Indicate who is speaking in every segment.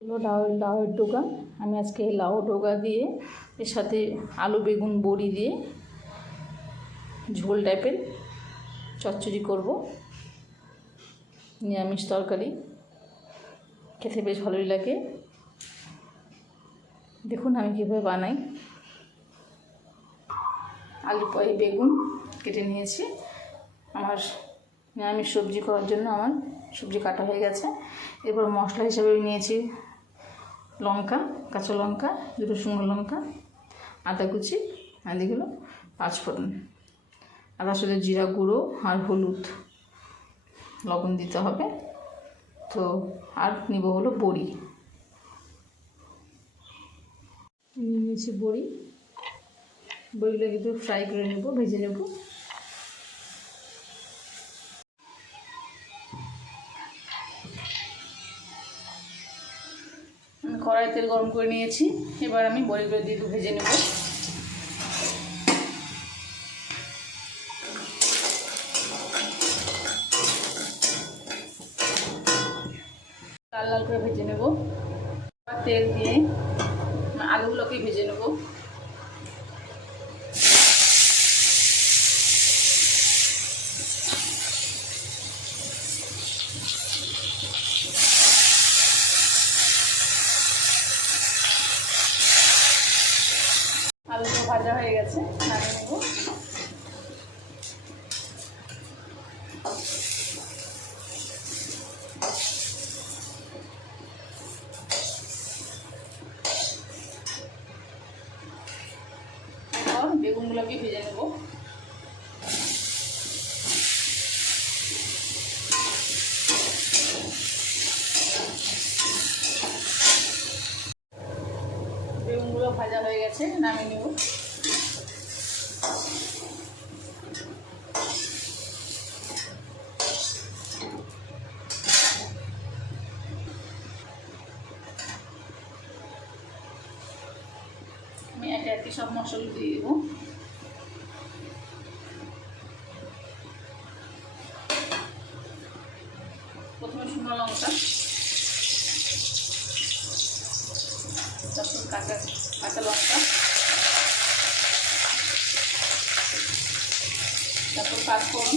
Speaker 1: হলো লাউ, লাউয়ের ডোকা আমি আজকে লাউ ডোকা দিয়ে, এর সাথে আলু বেগুন বড়ি দিয়ে ঝোল টাইপের চচ্চড়ি করব। নিরামিষ তরকারি। খেতে বেশ ভালোই লাগে। দেখুন আমি কীভাবে বানাই। আলু পয় বেগুন কেটে নিয়েছি। আমার নিরামিষ সবজি করার জন্য আমার সবজি কাটা হয়ে গেছে। এরপর মশলা হিসেবে নিয়েছি লঙ্কা, কাঁচা লঙ্কা, দুটো শুকনো লঙ্কা, আদা কুচি, আর এগুলো পাঁচফোড়ন। আর আসলে জিরা গুঁড়ো আর হলুদ লবণ দিতে হবে। তো আর নিব হলো বড়ি। নিয়েছি বড়ি। বড়িগুলো একটু ফ্রাই করে নেব, ভেজে নেব। কড়াই তেল গরম করে নিয়েছি। এবার আমি বড়িগুলো দিয়ে ভেজে নেব। লাল লাল করে ভেজে নেব। তেল দিয়ে আলুগুলোকে ভেজে নেব আলুগুলো ভাজা হয়ে গেছে নামিয়ে নেব। বেগুনগুলোকে ভেজে নেব। বেগুনগুলো ভাজা হয়ে গেছে নামিয়ে নেব। আমি একে একে সব মশলা দিয়ে দেবো। প্রথমে শুকনো লঙ্কা তারপর কাঁচা কাঁচা লঙ্কা। তারপর পাঁচফোড়ন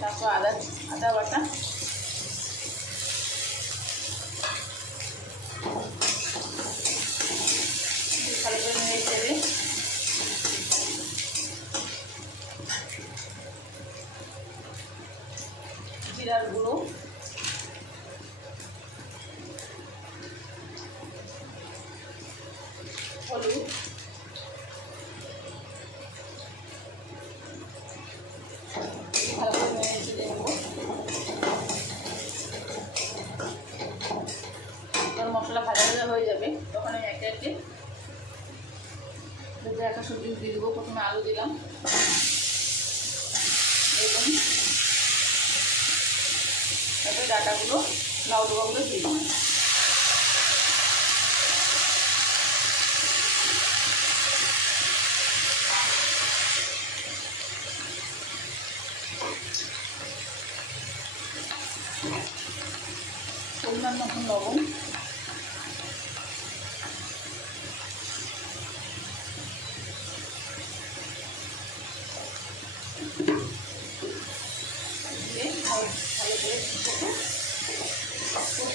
Speaker 1: তারপর আদা বাটা। ভালো করে নেড়ে জিরার গুঁড়ো হলুদ ভালো করে নেড়ে চেড়ে নেব যখন মশলা ভাজা ভাজা হয়ে যাবে তখন আমি একে একে ভেজে রাখা সবজি দিয়ে দেবো, প্রথমে আলু দিলাম। বেগুন তারপরে ডাটাগুলো লাউ ডোবাগুলো দিয়ে দিলাম। পরিমাণ মতন লবণ দিয়ে ভালো ভালো করে মিশিয়ে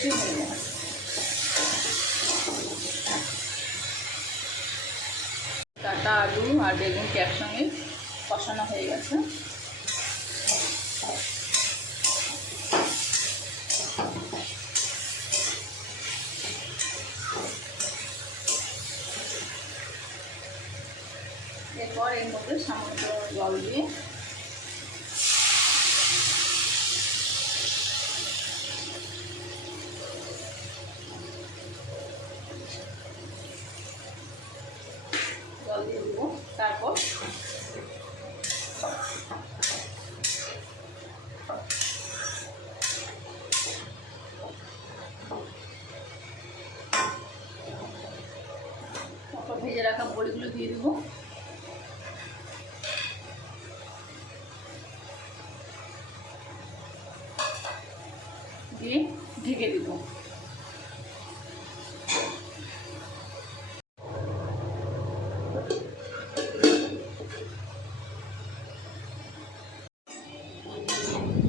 Speaker 1: কাটা আলু আর বেগুনকে একসঙ্গে কষানো হয়ে গেছে। এরপর এর মধ্যে সামান্য জল দিয়ে জল দিয়ে দেবো তারপর ভেজে রাখা বড়িগুলো দিয়ে দেবো। দিয়ে ঢেকে দেবো।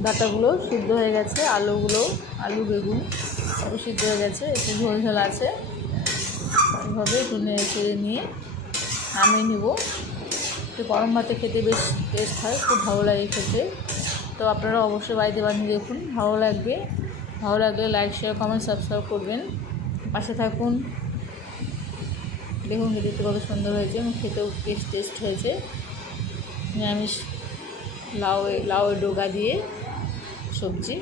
Speaker 1: ডাটাগুলো সিদ্ধ হয়ে গেছে, আলুগুলো, আলু, বেগুন সিদ্ধ হয়ে গেছে, একটু ঝোল ঝোল আছে। এইভাবে একটু নেড়ে নিয়ে নামিয়ে নিব। একটু গরম ভাতে খেতে বেশ টেস্ট হয়, খুব ভালো লাগে খেতে। তো আপনারা অবশ্যই বাড়িতে বানিয়ে দেখুন, ভালো লাগবে। ভালো লাগলে লাইক শেয়ার কমেন্ট সাবস্ক্রাইব করবেন। পাশে থাকুন। দেখুন দেখতে কত সুন্দর হয়েছে এবং খেতেও বেশ টেস্ট হয়েছে। নিরামিষ লাউ লাউয়ের ডোগা দিয়ে সবজি।